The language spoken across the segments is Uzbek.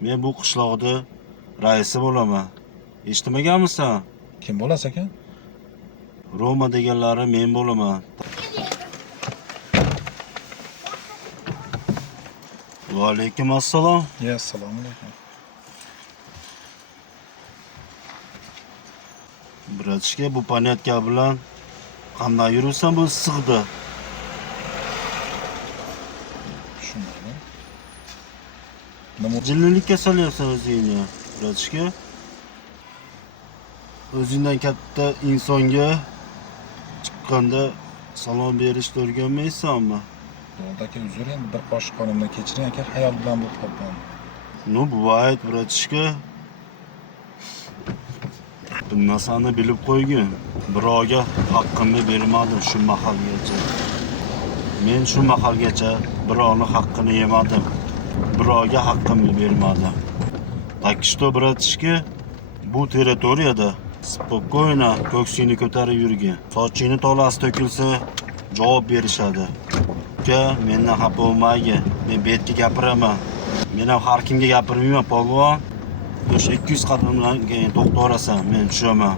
Men bu qishloqda raisi bo'laman. Eshitmaganmisan? Kim bo'lasa ekan? Roma deganlari men bo'laman. Va alaykum assalom. Assalomu alaykum. Bratishka, bu panyatka bilan qanday yuribsan bu issiqda? Tushunmadim. Nima Jinnilikka solyapsan o'zingni, bratishka. O'zingdan katta insonga chiqqanda salom berishni o'rganmaysanmi? yo'ldagi uzr endi bir qoshiq qonimdan kechiring aka, xayol bilan bo'lib qoldim. Ну, buvayt, bratishka. Bu narsani bilib qo'ygin. Birovga haqqimni bermadim shu mahalgacha. Men shu mahalgacha birovni haqqini yemadim. Birovga haqqimni bermadim. Так что, bratishka, bu territoriyada spokojno ko'ksingni ko'tarib yurgin. Sochingni tolasi to'kilsa javob berishadi. Uka, mendan xafa bo'lmagin. Men betga gapiraman. Men ham har kimga gapirmayman, polvon. O'sha 200 qadamdan keyin to'xtaverasan, men tushaman.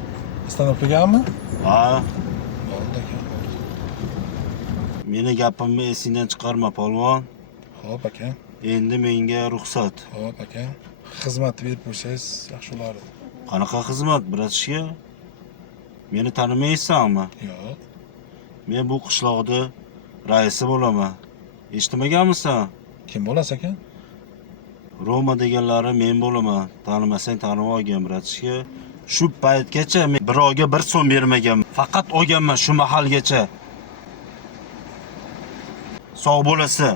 Остановкаganmi? Ha, Bo'ldi aka. meni gapimni esingdan chiqarma, polvon. Xo'p aka. Endi menga ruxsat. Xo'p aka. Xizmatni berib qo'ysangiz yaxshi bo'lardi. Qanaqa xizmat, bratishka? Meni tanimaysanmi? Yo'q. Men bu qishloqda raisi bo'laman. Eshitmaganmisan? Kim bo'lasa ekan? Roma deganlari men bo'laman. Tanimasang tanib olgin, bratishka. Shu paytgacha men birovga 1 so'm bermaganman. Faqat olganman shu mahalgacha. Sog' bo'lasiz.